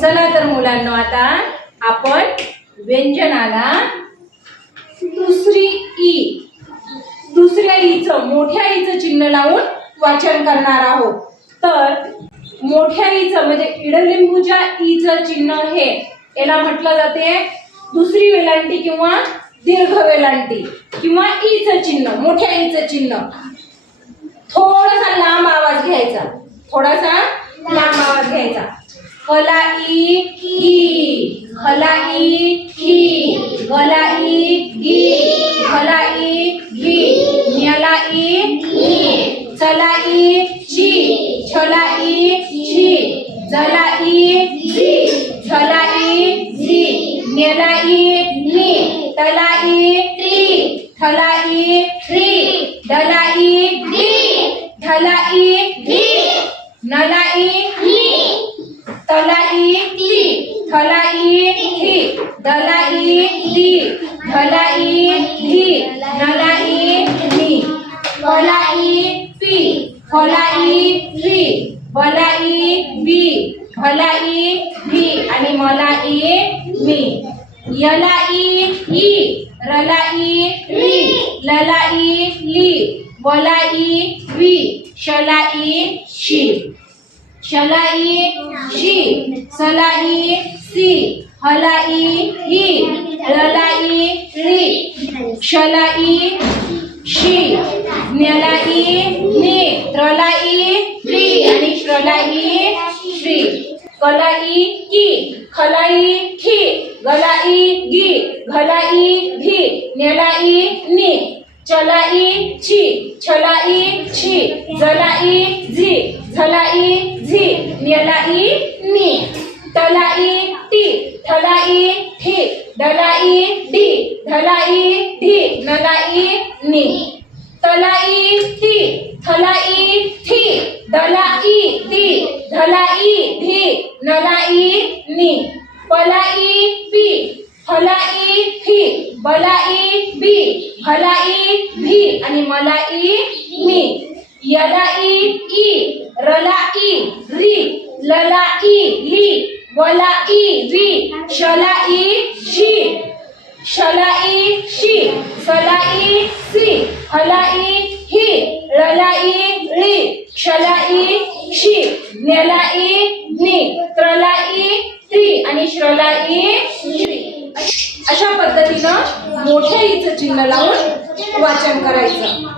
चला तर मुलांना आता आपण व्यंजनाला दुसरी ई. दुसऱ्या ईचं मोठ्या ईचं चिन्ह लावून वाचन करणार आहोत. तर मोठ्या ईचं म्हणजे इडलिंबूच्या ईचं चिन्ह हे याला म्हटलं जाते दुसरी वेलांटी किंवा दीर्घ वेलांटी किंवा ईचं चिन्ह मोठ्या ईचं चिन्ह. थोडासा लांब आवाज घ्यायचा. थोडासा लांब आवाज घ्यायचा. हला ई ई हला ई ई गला ई गी हला ई ई न्याला ई ई चला ई ची छला ई छी जला ई जी झला ई जी नेला ई नी तला ई त्री थला ई थ्री डला ई डी ढला ई ढी नला ई नी तलाई ती थलाई ई दलाई दला धलाई दी नलाई धी नला नी पी फलाई री फी बला बी भला भी आणि मलाई मी यलाई ई रलाई री ललाई ली वला वी शलाई शी शलाई शी सलाई सी हलाई ही रलाई री शलाई शी न्यालाई ने त्रलाई त्री आणि श्रलाई श्री. कलाई की खलाई खी गलाई गी घलाई घी नेलाई नी चलाई ची छलाई छी जलाई झी झलाई झी नेलाई नी. तलाई टी. थलाई थी डलाई डी. धलाई धी. नलाई नी. तलाई ती. थलाई थी दलाई ती. धलाई धी. नलाई नी. पलाई पी. फलाई फी. बलाई बी. भलाई भी. आणि मलाई मी. यलाई ई री ललाई ली वलाई वी शलाई शी। शलाई शी। सलाई सी। हलाई ही। रलाई री। शलाई शी। नेलाई नी। त्रलाई त्री। आणि श्रलाई श्री अशा पद्धतीनं मोठ्या ईचं चिन्ह लावून वाचन करायचं.